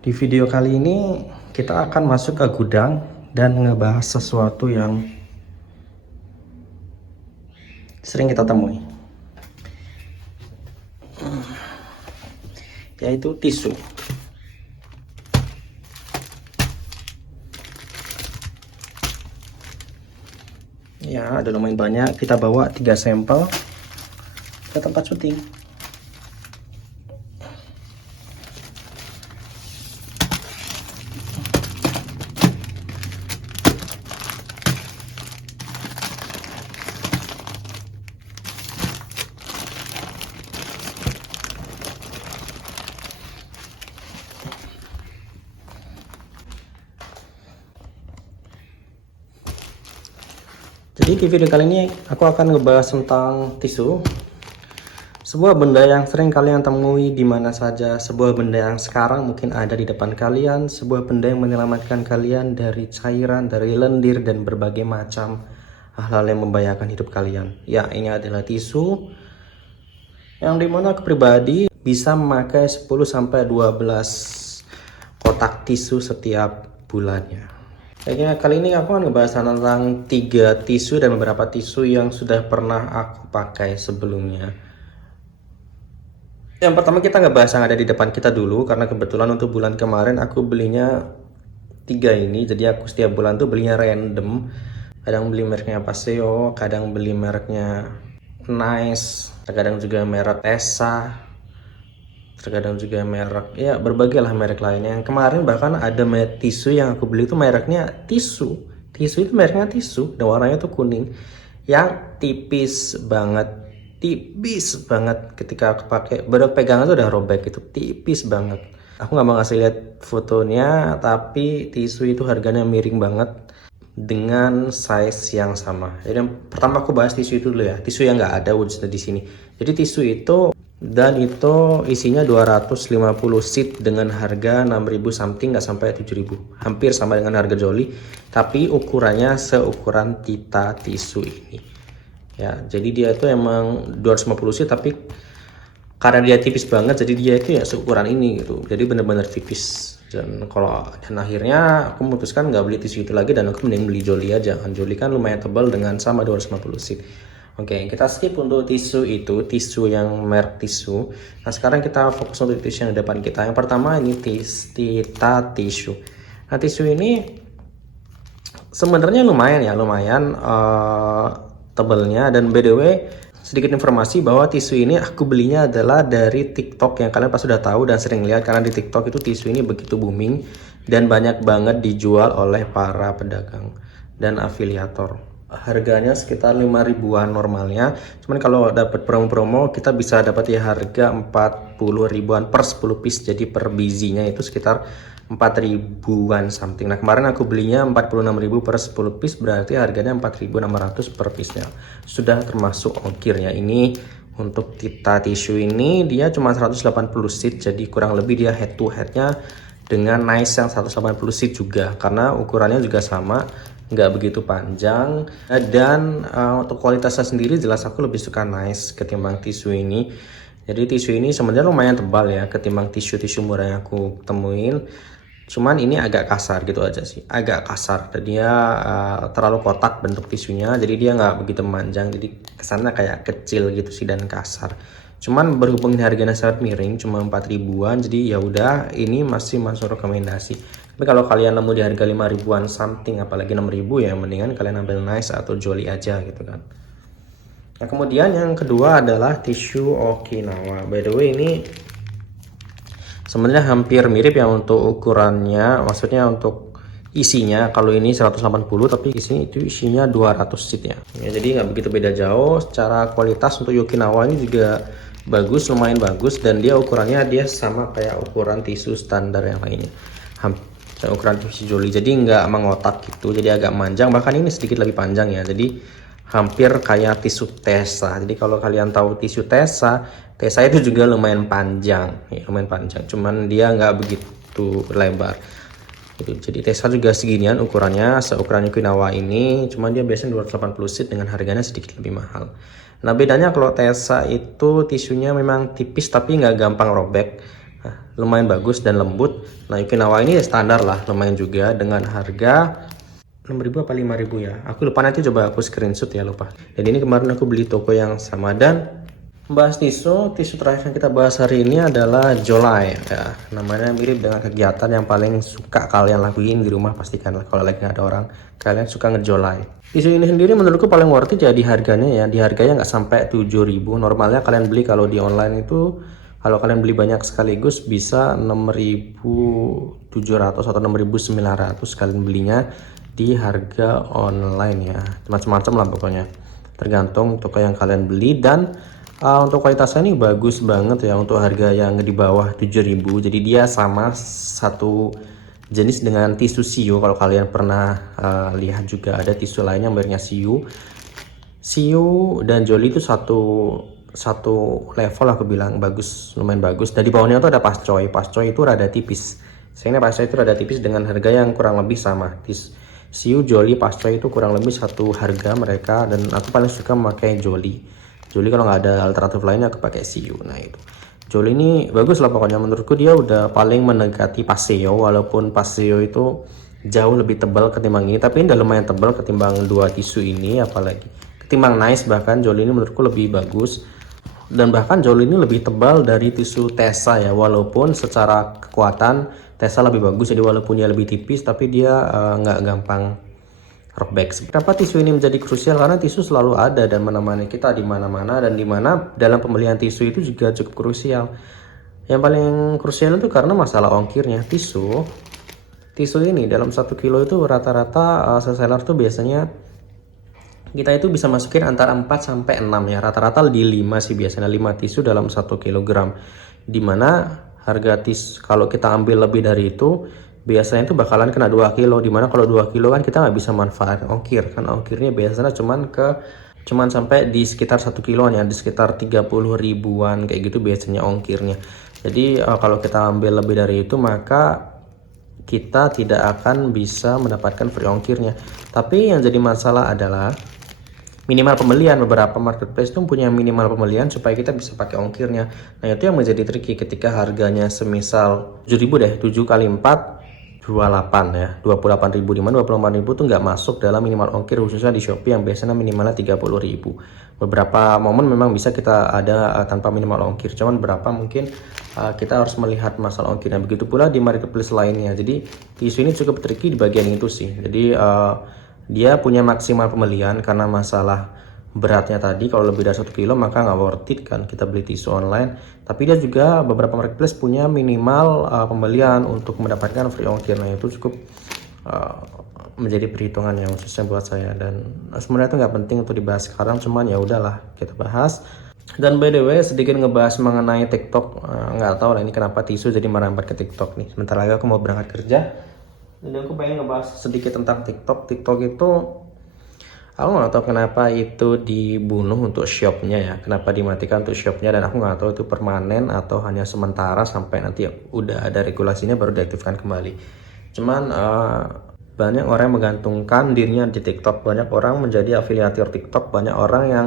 Di video kali ini kita akan masuk ke gudang dan ngebahas sesuatu yang sering kita temui, yaitu tisu. Ya, ada lumayan banyak. Kita bawa 3 sampel ke tempat syuting. Jadi di video kali ini aku akan ngebahas tentang tisu. Sebuah benda yang sering kalian temui di mana saja, sebuah benda yang sekarang mungkin ada di depan kalian, sebuah benda yang menyelamatkan kalian dari cairan, dari lendir dan berbagai macam hal-hal yang membahayakan hidup kalian. Ya, ini adalah tisu yang dimana aku pribadi bisa memakai 10-12 kotak tisu setiap bulannya. Kali ini aku akan ngebahas tentang 3 tisu dan beberapa tisu yang sudah pernah aku pakai sebelumnya. Yang pertama kita ngebahas yang ada di depan kita dulu, karena kebetulan untuk bulan kemarin aku belinya 3 ini. Jadi aku setiap bulan tuh belinya random. Kadang beli mereknya Paseo, kadang beli mereknya Nice, terkadang juga merek Tessa, terkadang juga merek, ya berbagai lah merek lainnya. Yang kemarin bahkan ada tisu yang aku beli itu mereknya tisu itu mereknya tisu dan warnanya tuh kuning, yang tipis banget ketika aku pakai, baru pegangan tuh udah robek, itu tipis banget. Aku nggak mau ngasih lihat fotonya, tapi tisu itu harganya miring banget dengan size yang sama. Jadi yang pertama aku bahas tisu itu dulu ya, tisu yang nggak ada wujudnya di sini. Jadi tisu itu, dan itu isinya 250 sheet dengan harga 6.000 something, nggak sampai 7.000, hampir sama dengan harga Jolly, tapi ukurannya seukuran Tita tisu ini ya. Jadi dia itu emang 250 sheet, tapi karena dia tipis banget jadi dia itu ya seukuran ini gitu, jadi bener-bener tipis. Dan akhirnya aku memutuskan nggak beli tisu itu lagi, dan aku mending beli Jolly aja kan. Jolly kan lumayan tebal dengan sama 250 sheet. Oke, kita skip untuk tisu itu, tisu yang merek tisu. Nah, sekarang kita fokus untuk tisu yang depan kita. Yang pertama ini Tita tisu. Nah, tisu ini sebenarnya lumayan tebalnya. Dan by the way, sedikit informasi bahwa tisu ini aku belinya adalah dari TikTok, yang kalian pasti sudah tahu dan sering lihat, karena di TikTok itu tisu ini begitu booming dan banyak banget dijual oleh para pedagang dan afiliator. Harganya sekitar 5 ribuan normalnya, cuman kalau dapat promo-promo kita bisa dapat ya harga 40 ribuan per 10 piece. Jadi per bijinya itu sekitar 4 ribuan something. Nah, kemarin aku belinya 46.000 per 10 piece, berarti harganya 4.600 per piece nya. Sudah termasuk ongkirnya. Ini untuk Tita tisu ini dia cuma 180 sheet, jadi kurang lebih dia head to headnya dengan Nice yang 180 sheet juga, karena ukurannya juga sama, nggak begitu panjang. Dan untuk kualitasnya sendiri jelas aku lebih suka Nice ketimbang tisu ini. Jadi tisu ini sebenarnya lumayan tebal ya ketimbang tisu-tisu murah yang aku temuin, cuman ini agak kasar gitu aja sih, agak kasar. Dan dia terlalu kotak bentuk tisunya, jadi dia nggak begitu memanjang, jadi kesannya kayak kecil gitu sih dan kasar. Cuman berhubung harganya sangat miring, cuma 4 ribuan, jadi ya udah, ini masih masuk rekomendasi. Tapi kalau kalian nemu di harga 5 ribuan something, apalagi 6 ribu, ya mendingan kalian ambil Nice atau Jolly aja gitu kan. Nah, kemudian yang kedua adalah tisu Okinawa. By the way, ini sebenarnya hampir mirip ya untuk ukurannya, maksudnya untuk isinya. Kalau ini 180, tapi isinya 200 sheet ya. Jadi nggak begitu beda jauh. Secara kualitas untuk Okinawa ini juga bagus, lumayan bagus, dan dia ukurannya dia sama kayak ukuran tisu standar yang lainnya, ukuran tisu Jolly. Jadi nggak mengotak gitu, jadi agak panjang, bahkan ini sedikit lebih panjang ya, jadi hampir kayak tisu Tessa. Jadi kalau kalian tahu tisu Tessa itu juga lumayan panjang ya, cuman dia nggak begitu lebar gitu. Jadi Tessa juga seginian ukurannya, seukuran Okinawa ini, cuman dia biasanya 280 sheet dengan harganya sedikit lebih mahal. Nah, bedanya kalau Tessa itu tisunya memang tipis tapi nggak gampang robek. lumayan bagus dan lembut. Nah, Yukinawa ini standar lah, lumayan juga dengan harga 6.000 apa 5.000 ya. Aku lupa, nanti coba aku screenshot ya, lupa. Dan ini kemarin aku beli toko yang sama. Dan bahas tisu terakhir yang kita bahas hari ini adalah Jolai ya. Namanya mirip dengan kegiatan yang paling suka kalian lakuin di rumah, pastikan kalau lagi nggak ada orang, kalian suka ngejolai. Tisu ini sendiri menurutku paling worth it ya di harganya ya. Di harganya nggak sampai 7.000. Normalnya kalian beli kalau di online itu, kalau kalian beli banyak sekaligus bisa 6.700 atau 6.900 kalian belinya di harga online ya. Macam-macam lah pokoknya, tergantung toko yang kalian beli. Dan untuk kualitasnya ini bagus banget ya untuk harga yang di bawah 7.000. Jadi dia sama satu jenis dengan tisu Sio. Kalau kalian pernah lihat juga ada tisu lainnya mereknya Sio dan Jolly itu satu level, aku bilang bagus, lumayan bagus. Dan di bawahnya tuh ada Pascoy itu rada tipis. Sayangnya Pascoy itu rada tipis dengan harga yang kurang lebih sama. Sio, Jolly, Pascoy itu kurang lebih satu harga mereka, dan aku paling suka memakai Jolly kalau nggak ada alternatif lainnya aku pakai Sio. Nah itu Jolly ini bagus lah pokoknya, menurutku dia udah paling mendekati Paseo, walaupun Paseo itu jauh lebih tebal ketimbang ini, tapi ini udah lumayan tebal ketimbang dua tisu ini, apalagi ketimbang Nice. Bahkan Jolly ini menurutku lebih bagus, dan bahkan Jolly ini lebih tebal dari tisu Tesa ya, walaupun secara kekuatan Tesa lebih bagus. Jadi walaupun dia lebih tipis tapi dia nggak gampang robek. Kenapa tisu ini menjadi krusial? Karena tisu selalu ada dan menemani kita di mana-mana, dan di mana dalam pembelian tisu itu juga cukup krusial. Yang paling krusial itu karena masalah ongkirnya. Tisu ini dalam 1 kilo itu rata-rata seller tuh biasanya kita itu bisa masukin antara 4 sampai 6 ya. Rata-rata di 5 sih biasanya, 5 tisu dalam 1 kilogram. Dimana harga kalau kita ambil lebih dari itu biasanya itu bakalan kena 2 kilo. Dimana kalau 2 kilo kan kita nggak bisa manfaat ongkir, kan ongkirnya biasanya cuman sampai di sekitar 1 kiloan ya, di sekitar 30 ribuan kayak gitu biasanya ongkirnya. Jadi kalau kita ambil lebih dari itu maka kita tidak akan bisa mendapatkan free ongkirnya. Tapi yang jadi masalah adalah minimal pembelian. Beberapa marketplace tuh punya minimal pembelian supaya kita bisa pakai ongkirnya. Nah itu yang menjadi tricky ketika harganya semisal 7.000 deh, 7 kali 4 28 ya, 28.000. Dimana 28.000 tuh nggak masuk dalam minimal ongkir, khususnya di Shopee yang biasanya minimalnya 30.000. Beberapa momen memang bisa kita ada tanpa minimal ongkir, cuman berapa mungkin kita harus melihat masalah ongkirnya. Begitu pula di marketplace lainnya. Jadi tisu ini cukup tricky di bagian itu sih. Jadi dia punya maksimal pembelian karena masalah beratnya tadi. Kalau lebih dari 1 kilo maka nggak worth it kan kita beli tisu online. Tapi dia juga beberapa marketplace punya minimal pembelian untuk mendapatkan free ongkir. Nah itu cukup menjadi perhitungan yang susah buat saya, dan sebenarnya itu nggak penting untuk dibahas sekarang, cuman ya udahlah kita bahas. Dan by the way sedikit ngebahas mengenai TikTok. Nggak tahu lah ini kenapa tisu jadi merambat ke TikTok nih. Sebentar lagi aku mau berangkat kerja, jadi aku pengen ngebahas sedikit tentang TikTok. TikTok itu aku nggak tahu kenapa itu dibunuh untuk shopnya ya, kenapa dimatikan untuk shopnya, dan aku nggak tahu itu permanen atau hanya sementara sampai nanti udah ada regulasinya baru diaktifkan kembali. Cuman banyak orang yang menggantungkan dirinya di TikTok, banyak orang menjadi afiliator TikTok, banyak orang yang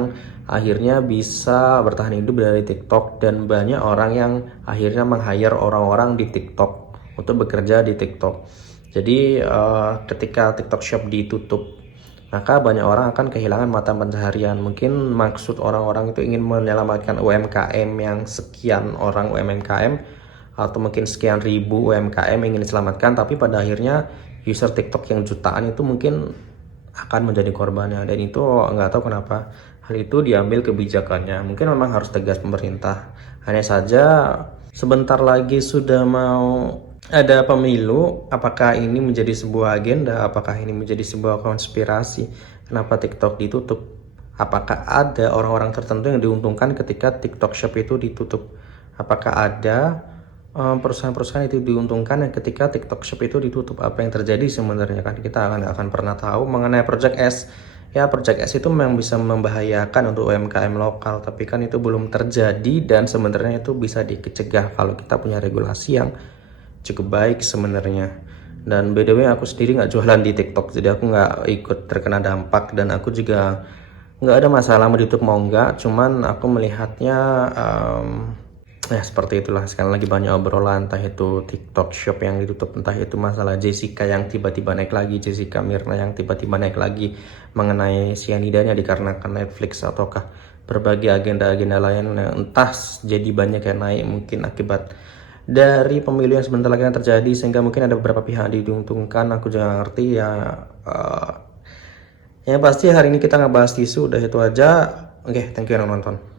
akhirnya bisa bertahan hidup dari TikTok, dan banyak orang yang akhirnya meng-hire orang-orang di TikTok untuk bekerja di TikTok. Jadi ketika TikTok Shop ditutup, maka banyak orang akan kehilangan mata pencaharian. Mungkin maksud orang-orang itu ingin menyelamatkan UMKM yang sekian orang UMKM, atau mungkin sekian ribu UMKM ingin diselamatkan, tapi pada akhirnya user TikTok yang jutaan itu mungkin akan menjadi korbannya. Dan itu nggak tahu kenapa hal itu diambil kebijakannya. Mungkin memang harus tegas pemerintah. Hanya saja sebentar lagi sudah mau ada pemilu. Apakah ini menjadi sebuah agenda? Apakah ini menjadi sebuah konspirasi? Kenapa TikTok ditutup? Apakah ada orang-orang tertentu yang diuntungkan ketika TikTok Shop itu ditutup? Apakah ada perusahaan-perusahaan itu diuntungkan ketika TikTok Shop itu ditutup? Apa yang terjadi sebenarnya, kan kita akan pernah tahu. Mengenai Project S, ya Project S itu memang bisa membahayakan untuk UMKM lokal, tapi kan itu belum terjadi, dan sebenarnya itu bisa dicegah kalau kita punya regulasi yang cukup baik sebenarnya. Dan by the way aku sendiri nggak jualan di TikTok, jadi aku nggak ikut terkena dampak, dan aku juga nggak ada masalah mau ditutup mau nggak. Cuman aku melihatnya Ya seperti itulah, sekarang lagi banyak obrolan, entah itu TikTok Shop yang ditutup, entah itu masalah Jessica yang tiba-tiba naik lagi, Jessica Mirna yang tiba-tiba naik lagi, mengenai cyanidanya dikarenakan Netflix ataukah berbagai agenda-agenda lain, entah jadi banyak yang naik mungkin akibat dari pemilu yang sebentar lagi akan terjadi, sehingga mungkin ada beberapa pihak diuntungkan, aku juga ngerti ya. Yang pasti hari ini kita ngebahas tisu, udah itu aja. Oke, thank you yang nonton.